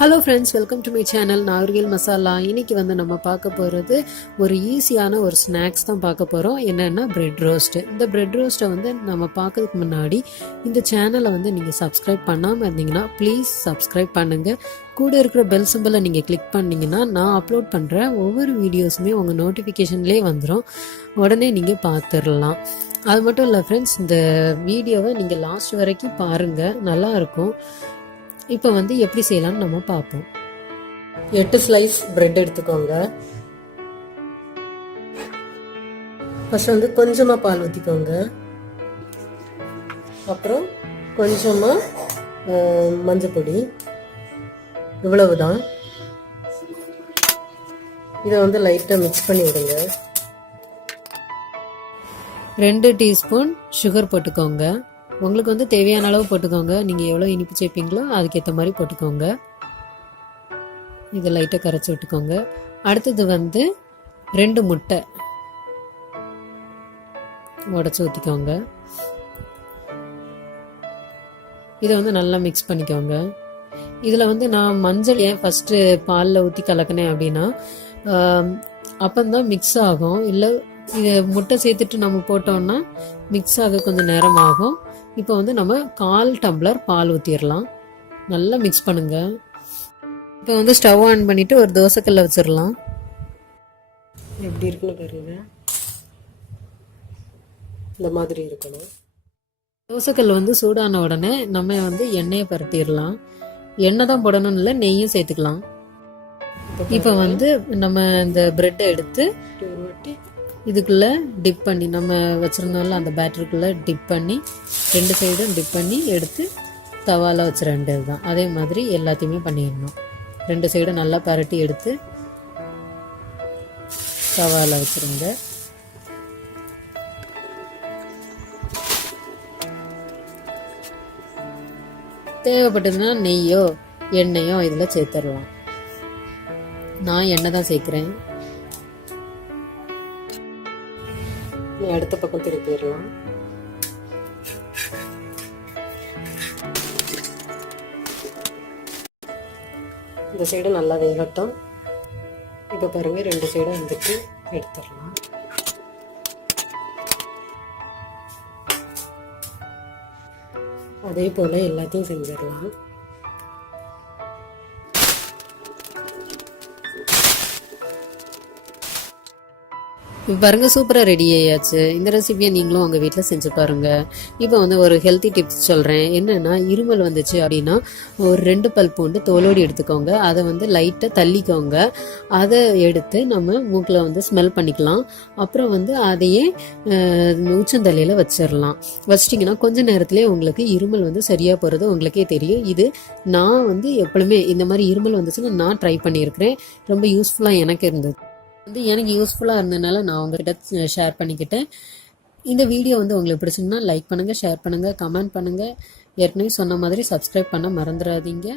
Hello friends, welcome to my channel Nagercoil masala. இன்னைக்கு நம்ம பார்க்க போகிறது ஒரு ஈஸியான ஒரு ஸ்நாக்ஸ் தான் பார்க்க போகிறோம். என்னென்னா பிரெட் ரோஸ்ட்டு. இந்த பிரெட் ரோஸ்ட்டை நம்ம பார்க்கறதுக்கு முன்னாடி இந்த சேனலை நீங்கள் சப்ஸ்கிரைப் பண்ணாமல் இருந்தீங்கன்னா ப்ளீஸ் சப்ஸ்கிரைப் பண்ணுங்கள். கூட இருக்கிற பெல் சிம்பிளை நீங்கள் கிளிக் பண்ணிங்கன்னா நான் அப்லோட் பண்ணுற ஒவ்வொரு வீடியோஸுமே உங்கள் நோட்டிஃபிகேஷன்லேயே வந்துடும். உடனே நீங்கள் பார்த்துடலாம். அது மட்டும் இல்லை ஃப்ரெண்ட்ஸ், இந்த வீடியோவை நீங்கள் லாஸ்ட் வரைக்கும் பாருங்கள், நல்லாயிருக்கும். இப்போ எப்படி செய்யலாம்னு நம்ம பார்ப்போம். 8 ஸ்லைஸ் பிரெட் எடுத்துக்கோங்க. ஃபர்ஸ்ட் கொஞ்சமாக பால் ஊற்றிக்கோங்க. அப்புறம் கொஞ்சமாக மஞ்சள், இவ்வளவுதான். இதை லைட்டாக மிக்ஸ் பண்ணி விடுங்க. 2 டீஸ்பூன் சுகர் போட்டுக்கோங்க. உங்களுக்கு தேவையான அளவு போட்டுக்கோங்க. நீங்கள் எவ்வளோ இனிப்பு சேர்ப்பீங்களோ அதுக்கேற்ற மாதிரி போட்டுக்கோங்க. இதை லைட்டாக கரைச்சி விட்டுக்கோங்க. அடுத்தது 2 முட்டை உடச்சி ஊற்றிக்கோங்க. இதை நல்லா மிக்ஸ் பண்ணிக்கோங்க. இதில் நான் மஞ்சள் ஏன் ஃபஸ்ட்டு பாலில் ஊற்றி கலக்கினேன் அப்படின்னா, அப்போந்தான் மிக்ஸ் ஆகும். இல்லை இது முட்டை சேர்த்துட்டு நம்ம போட்டோம்னா மிக்ஸ் ஆக கொஞ்சம் நேரம் ஆகும். இப்போ நம்ம 1/4 டம்ளர் பால் ஊற்றிடலாம். நல்லா மிக்ஸ் பண்ணுங்க. இப்போ ஸ்டவ் ஆன் பண்ணிவிட்டு ஒரு தோசைக்கல்லை வச்சிடலாம். எப்படி இருக்குன்னு பாருங்க. இந்த மாதிரி இருக்கணும். தோசைக்கல் சூடான உடனே நம்ம எண்ணெயை பரட்டிடலாம். எண்ணெய் தான் போடணும்னு இல்லை, நெய்யும் சேர்த்துக்கலாம். இப்போ நம்ம இந்த பிரெட்டை எடுத்து இதுக்குள்ளே டிப் பண்ணி நம்ம வச்சுருந்தோம்ல அந்த பேட்டருக்குள்ளே டிப் பண்ணி 2 சைடும் டிப் பண்ணி எடுத்து தவாவில் வச்சிட வேண்டியது தான். அதே மாதிரி எல்லாத்தையுமே பண்ணிடணும். 2 சைடும் நல்லா பரட்டி எடுத்து தவாவில் வச்சுருங்க. தேவைப்பட்டதுன்னா நெய்யோ எண்ணெயோ இதில் சேர்த்துடலாம். நான் எண்ணெய் தான் சேர்க்குறேன். அடுத்த பக்கம் திருப்பிடலாம். இந்த சைடு நல்லா வேகட்டும். இப்போ பாருங்க, 2 சைடும் எடுத்துடலாம். அதே போல எல்லாத்தையும் செஞ்சிடலாம். பாருங்க, சூப்பராக ரெடி ஆயாச்சு. இந்த ரெசிபியை நீங்களும் உங்கள் வீட்டில் செஞ்சு பாருங்க. இப்போ ஒரு ஹெல்த்தி டிப்ஸ் சொல்கிறேன். என்னென்னா, இருமல் வந்துச்சு அப்படின்னா ஒரு 2 பல் பூண்டு தோலோடி எடுத்துக்கோங்க. அதை லைட்டாக தள்ளிக்கோங்க. அதை எடுத்து நம்ம மூக்கில் ஸ்மெல் பண்ணிக்கலாம். அப்புறம் அதையே உச்சந்தலையில் வச்சிடலாம். வச்சிட்டிங்கன்னா கொஞ்ச நேரத்துலேயே உங்களுக்கு இருமல் சரியாக போகிறது உங்களுக்கே தெரியும். இது நான் எப்பவுமே இந்த மாதிரி இருமல் வந்துச்சுன்னா நான் ட்ரை பண்ணியிருக்கிறேன். ரொம்ப யூஸ்ஃபுல்லாக எனக்கு இருந்தது. எனக்கு யூஸ்ஃபுல்லாக இருந்ததுனால நான் உங்ககிட்ட ஷேர் பண்ணிக்கிட்டேன். இந்த வீடியோ உங்களுக்கு பிடிச்சிருந்தா லைக் பண்ணுங்கள், ஷேர் பண்ணுங்கள், கமெண்ட் பண்ணுங்கள். ஏற்கனவே சொன்ன மாதிரி சப்ஸ்கிரைப் பண்ண மறந்துடாதீங்க.